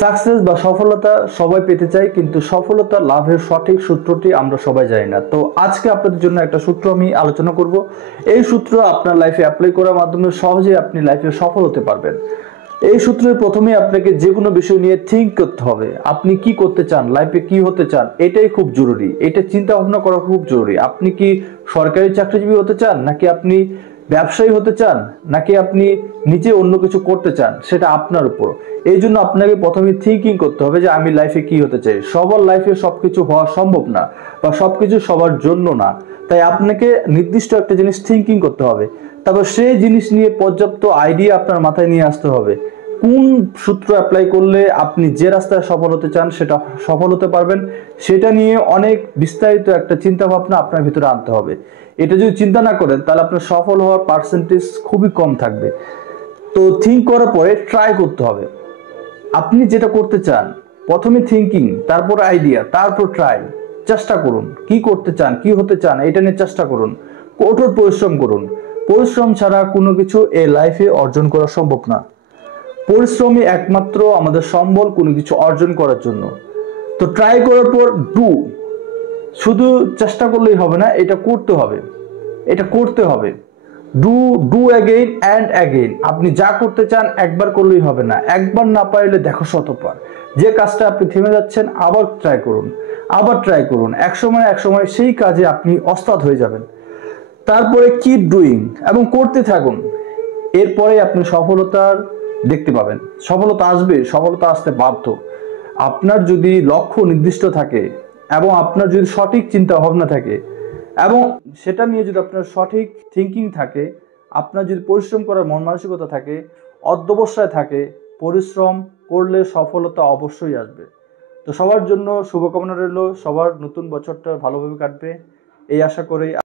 Success বা সফলতা সবাই পেতে চায়, কিন্তু সফলতা লাভের সঠিক সূত্রটি আমরা সবাই জানি না। তো আজকে আপনাদের জন্য একটা সূত্র আমি আলোচনা করব। এই সূত্র আপনার লাইফে অ্যাপ্লাই করার মাধ্যমে সহজেই আপনি লাইফে সফল হতে পারবেন। এই সূত্রের প্রথমে আপনাকে যে কোনো বিষয় নিয়ে থিঙ্ক করতে হবে। আপনি কি করতে চান, লাইফে কি হতে চান, এটাই খুব জরুরি। এটা চিন্তা ভাবনা করা খুব জরুরি। আপনি কি সরকারি চাকরিজীবী হতে চান, নাকি আপনি ব্যবসায়ী হতে চান, নাকি আপনি নিজে অন্য কিছু করতে চান, সেটা আপনার উপর। এই জন্য আপনাকে প্রথমে থিঙ্কিং করতে হবে যে আমি লাইফে কি হতে চাই। সবার লাইফে সবকিছু হওয়া সম্ভব না, বা সবকিছু সবার জন্য না। তাই আপনাকে নির্দিষ্ট একটা জিনিস থিঙ্কিং করতে হবে। তারপর সেই জিনিস নিয়ে পর্যাপ্ত আইডিয়া আপনার মাথায় নিয়ে আসতে হবে। কোন সূত্র অ্যাপ্লাই করলে আপনি যে রাস্তায় সফল হতে চান সেটা সফল হতে পারবেন, সেটা নিয়ে অনেক বিস্তারিত একটা চিন্তা ভাবনা আপনার ভিতরে আনতে হবে। এটা যদি চিন্তা না করেন তাহলে আপনার সফল হওয়ার পার্সেন্টেজ খুবই কম থাকবে। তো থিঙ্ক করার পরে ট্রাই করতে হবে। আপনি যেটা করতে চান, প্রথমে থিঙ্কিং, তারপর আইডিয়া, তারপর ট্রাই। চেষ্টা করুন, কি করতে চান, কি হতে চান, এটা নিয়ে চেষ্টা করুন। কঠোর পরিশ্রম করুন। পরিশ্রম ছাড়া কোনো কিছু এই লাইফে অর্জন করা সম্ভব না। পরিশ্রমই একমাত্র আমাদের সম্বল কোনো কিছু অর্জন করার জন্য। তো ট্রাই করার পর ডু। শুধু চেষ্টা করলেই হবে না, এটা করতে হবে। এটা করতে হবে। Do, do again and again. আপনি যা করতে চান একবার করলেই হবে না, একবার না পারলে দেখো শতবার। যে কাজটা আপনি থেমে যাচ্ছেন আবার ট্রাই করুন, আবার ট্রাই করুন। এক সময় সেই কাজে আপনি ওস্তাদ হয়ে যাবেন। তারপরে কিপ ডুইং, এবং করতে থাকুন। এরপরে আপনি সফলতার দেখতে পাবেন। সফলতা আসবে, সফলতা আসতে বাধ্য। আপনার যদি লক্ষ্য নির্দিষ্ট থাকে, এবং আপনার যদি সঠিক চিন্তা ভাবনা থাকে, এবং সেটা নিয়ে যদি আপনার সঠিক থিঙ্কিং থাকে, আপনার যদি পরিশ্রম করার মন মানসিকতা থাকে, অধ্যবসায় থাকে, পরিশ্রম করলে সফলতা অবশ্যই আসবে। তো সবার জন্য শুভকামনা রইল, সবার নতুন বছরটা ভালোভাবে কাটবে এই আশা করেই